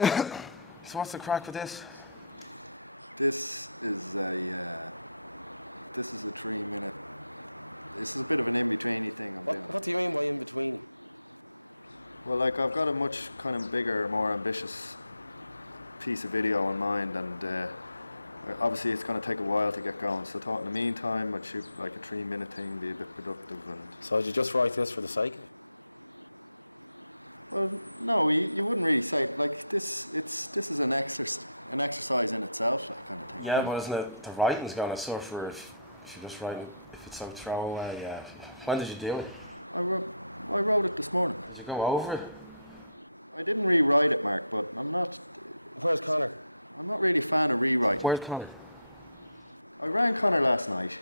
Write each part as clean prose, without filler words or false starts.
So what's the crack with this? Well, like, I've got a much kind of bigger, more ambitious piece of video in mind, and obviously it's going to take a while to get going. So I thought in the meantime I'd shoot like a 3-minute thing, be a bit productive. And So did you just write this for the sake of it? Yeah, but isn't it the writing's gonna suffer if you're just writing if it's so throwaway? Yeah. When did you do it? Did you go over it? Where's Connor? I rang Connor last night.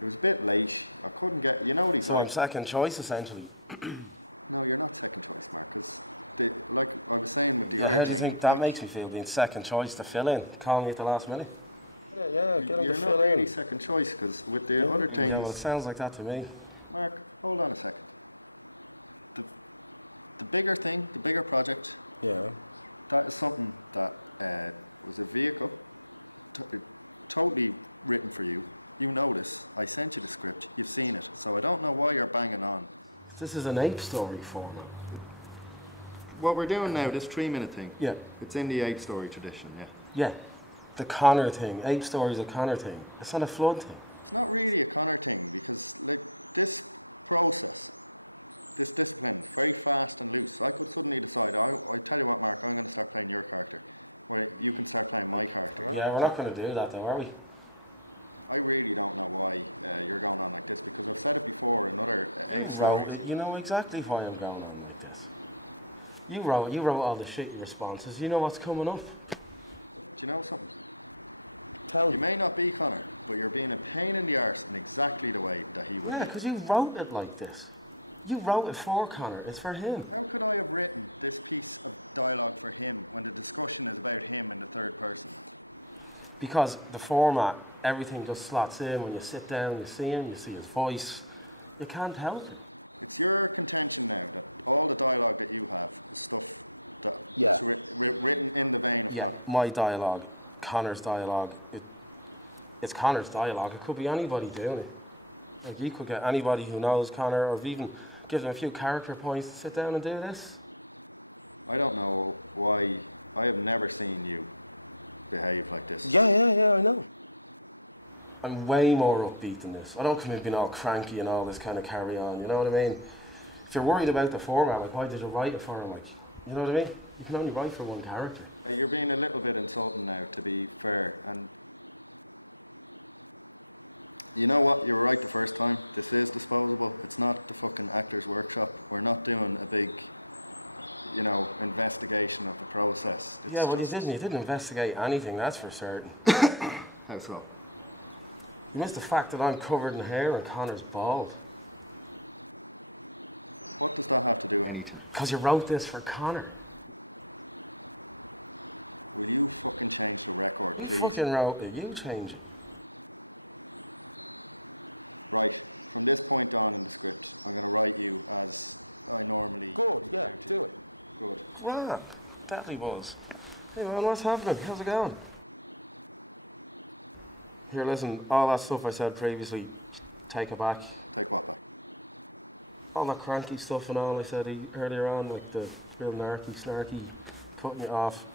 It was a bit late. I couldn't get, you know. So I'm second choice essentially. Yeah, how do you think that makes me feel being second choice to fill in? Call me at the last minute. Yeah, get him You're to not fill in. really second choice, because with the other thing. Yeah, well, it sounds like that to me. Mark, hold on a second. The bigger thing, the bigger project, Yeah. that is something that was a vehicle, totally written for you. You know this. I sent you the script. You've seen it. So I don't know why you're banging on. This is an ape story format. What we're doing now, this 3-minute thing. Yeah. It's in the ape story tradition, yeah. Yeah. The Connor thing. Ape story's a Connor thing. It's not a flood thing. Me, like, Yeah, we're not going to do that though, are we? You wrote it. You know exactly why I'm going on like this. You wrote all the shitty responses. You know what's coming up. do you know something? Tell You me. may not be Connor, but you're being a pain in the arse in exactly the way that he Yeah, wrote. because you wrote it like this. You wrote it for Connor. It's for him. Could I have written this piece of dialogue for him when the discussion is about him in the third person? Because the format, everything just slots in. When you sit down, you see him, you see his voice. You can't help it. The vein of Connor. Yeah, my dialogue, Connor's dialogue, it's Connor's dialogue. It could be anybody doing it. Like, you could get anybody who knows Connor, or even give them a few character points to sit down and do this. I don't know why. I have never seen you behave like this. Yeah, I know. I'm way more upbeat than this. I don't come in being all cranky and all this kind of carry on, you know what I mean? If you're worried about the format, like, why did you write it for him? Like, you know what I mean? You can only write for one character. You're being a little bit insulting now, to be fair. And you know what? You were right the first time. This is disposable. It's not the fucking Actors Workshop. We're not doing a big, investigation of the process. Yeah, well, you didn't investigate anything, that's for certain. How so? You missed the fact that I'm covered in hair and Connor's bald. Anything. Because you wrote this for Connor. You fucking wrote it, you change it. Grand. Deadly buzz. Hey man, what's happening? How's it going? Here, listen, all that stuff I said previously, take it back. All that cranky stuff and all I said earlier on, like the real narky, snarky, cutting you off.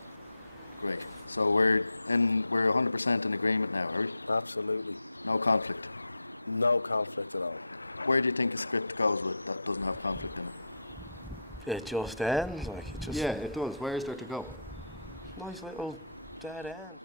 Great. So we're 100% in agreement now, are we? Absolutely. No conflict. No conflict at all. Where do you think a script goes with that doesn't have conflict in it? It just ends, like, it just... Yeah, it does. Where is there to go? Nice little dead end.